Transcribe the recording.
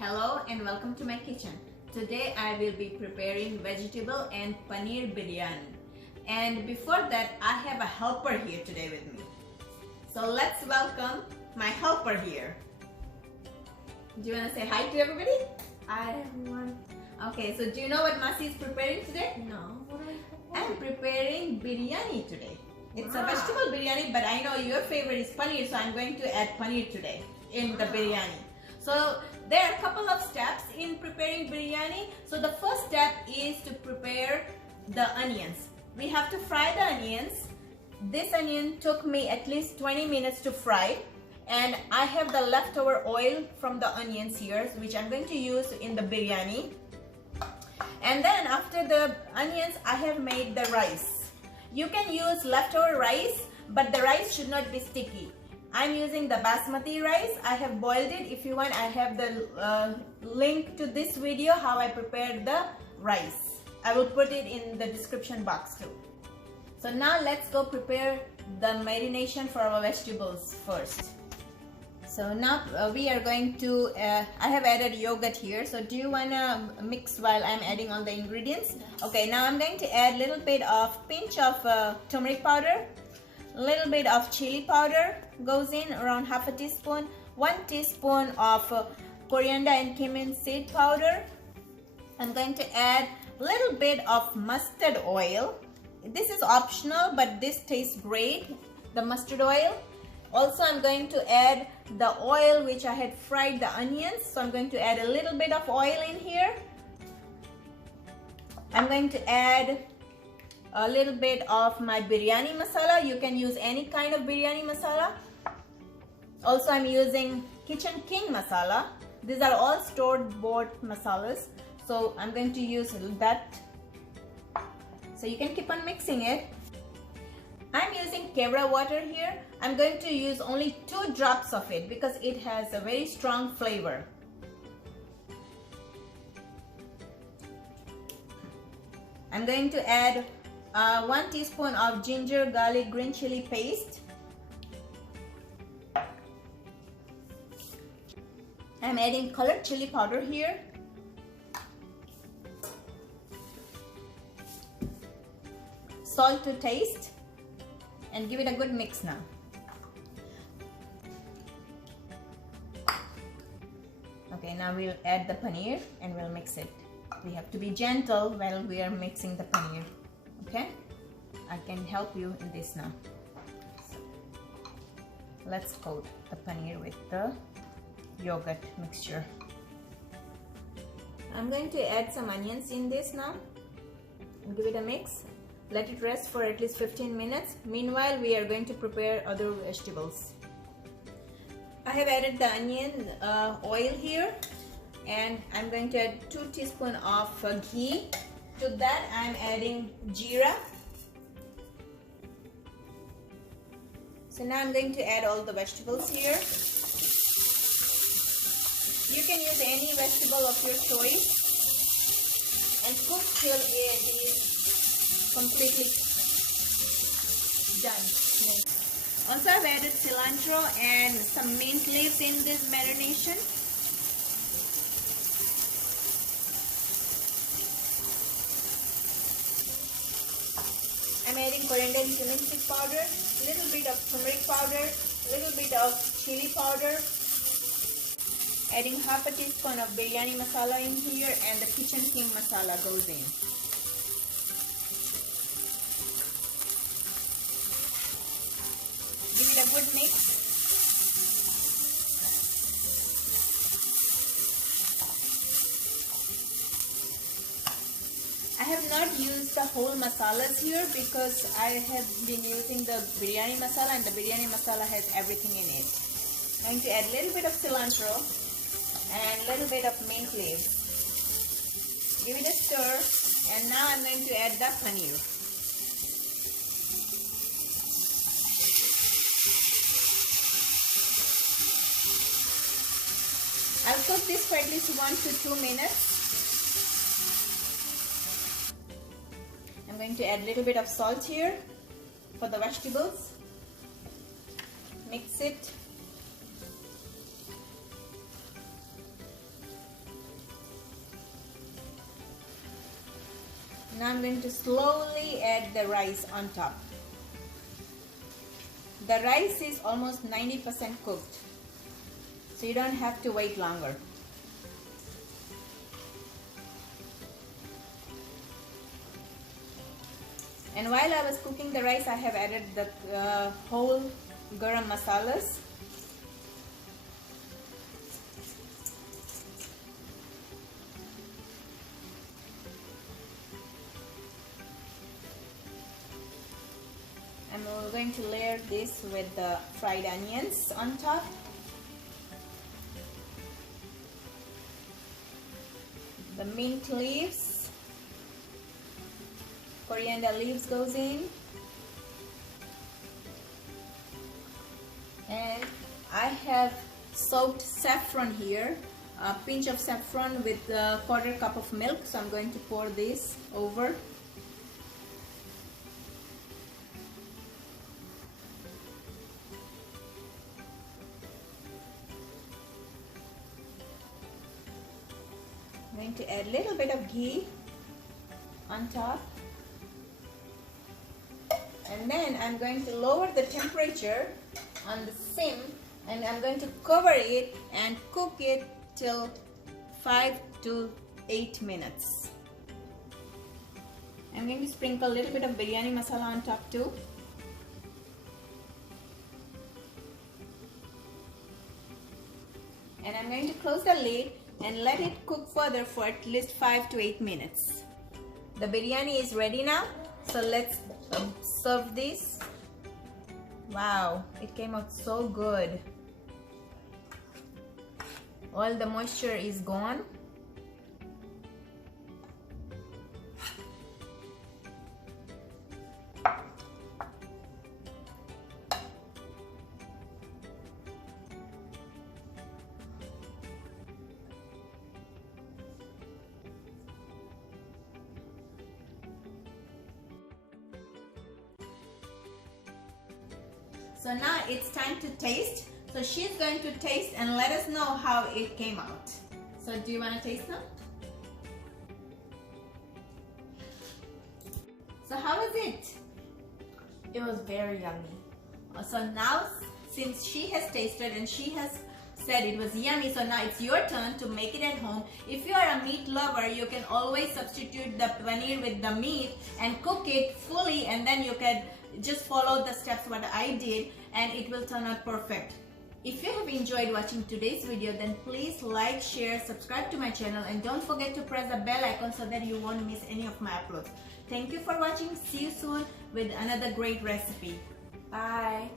Hello and welcome to my kitchen. Today I will be preparing vegetable and paneer biryani. And before that I have a helper here today with me. So let's welcome my helper here. Do you want to say hi to everybody? Hi everyone. Okay, so do you know what Masi is preparing today? No. I'm preparing biryani today. It's a Wow. vegetable biryani, but I know your favorite is paneer, so I'm going to add paneer today in the biryani. So there are a couple of steps in preparing biryani. So the first step is to prepare the onions. We have to fry the onions. This onion took me at least 20 minutes to fry, and I have the leftover oil from the onions here, which I'm going to use in the biryani. And then after the onions, I have made the rice. You can use leftover rice, but the rice should not be sticky. I'm using the basmati rice. I have boiled it. If you want, I have the link to this video how I prepared the rice. I will put it in the description box too. So now let's go prepare the marination for our vegetables first. So now we are going to, I have added yogurt here. So do you want to mix while I'm adding all the ingredients? Yes. Okay, now I'm going to add a little bit of pinch of turmeric powder. A little bit of chili powder goes in, around half a teaspoon. 1 teaspoon of coriander and cumin seed powder. I'm going to add a little bit of mustard oil. This is optional, but this tastes great, the mustard oil. Also, I'm going to add the oil which I had fried the onions. So I'm going to add a little bit of oil in here. I'm going to add a little bit of my biryani masala. You can use any kind of biryani masala. Also, I'm using Kitchen King masala. These are all store-bought masalas. So I'm going to use that. So you can keep on mixing it. I'm using kevra water here. I'm going to use only 2 drops of it because it has a very strong flavor. I'm going to add 1 teaspoon of ginger, garlic, green chili paste. I'm adding colored chili powder here. Salt to taste. And give it a good mix now. Okay, now we'll add the paneer and we'll mix it. We have to be gentle while we are mixing the paneer. Okay, I can help you in this now. So, let's coat the paneer with the yogurt mixture. I'm going to add some onions in this now and give it a mix. Let it rest for at least 15 minutes. Meanwhile, we are going to prepare other vegetables. I have added the onion oil here, and I'm going to add 2 teaspoons of ghee. To that, I'm adding jeera. So now I'm going to add all the vegetables here. You can use any vegetable of your choice and cook till it is completely done. Also, I've added cilantro and some mint leaves in this marination. I'm adding coriander and cumin seed powder, little bit of turmeric powder, little bit of chili powder. Adding half a teaspoon of biryani masala in here, and the Kitchen King masala goes in. Give it a good mix. I have not used the whole masalas here because I have been using the biryani masala, and the biryani masala has everything in it. I'm going to add a little bit of cilantro and a little bit of mint leaves. Give it a stir, and now I'm going to add the paneer. I'll cook this for at least 1 to 2 minutes. I'm going to add a little bit of salt here for the vegetables. Mix it. Now I'm going to slowly add the rice on top. The rice is almost 90% cooked, so you don't have to wait longer. And while I was cooking the rice, I have added the whole garam masalas. And we're going to layer this with the fried onions on top. The mint leaves, coriander leaves goes in. And I have soaked saffron here, a pinch of saffron with a quarter cup of milk. So I'm going to pour this over. I'm going to add a little bit of ghee on top, and then I'm going to lower the temperature on the sim, and I'm going to cover it and cook it till 5 to 8 minutes. I'm going to sprinkle a little bit of biryani masala on top too. And I'm going to close the lid and let it cook further for at least 5 to 8 minutes. The biryani is ready now, so let's serve this. Wow, it came out so good. All the moisture is gone. So now it's time to taste. So she's going to taste and let us know how it came out. So do you want to taste now? So how was it? It was very yummy. So now since she has tasted and she has said it was yummy, so now it's your turn to make it at home. If you are a meat lover, you can always substitute the paneer with the meat and cook it fully, and then you can just follow the steps what I did and it will turn out perfect. If you have enjoyed watching today's video, then please like, share, subscribe to my channel, and don't forget to press the bell icon so that you won't miss any of my uploads. Thank you for watching. See you soon with another great recipe. Bye.